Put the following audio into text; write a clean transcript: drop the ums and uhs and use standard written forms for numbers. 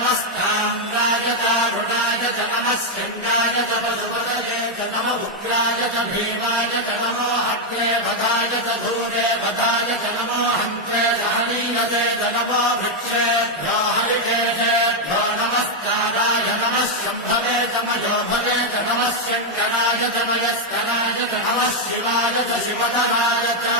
नमस्ताम्राय तारुणाय च नमः शङ्गाय च पशुपतये च नम उग्राय च भीमाय च नमो अग्ने वधाय च धूरे वधाय च नमो हन्त्रे सहनीयते च नमो वृक्षेभ्यो हरिकेशेभ्यो नमस्काराय नमः शम्भवे च मयोभवे च नमः शङ्कराय च मयस्कराय च नमः शिवाय च शिवधराय च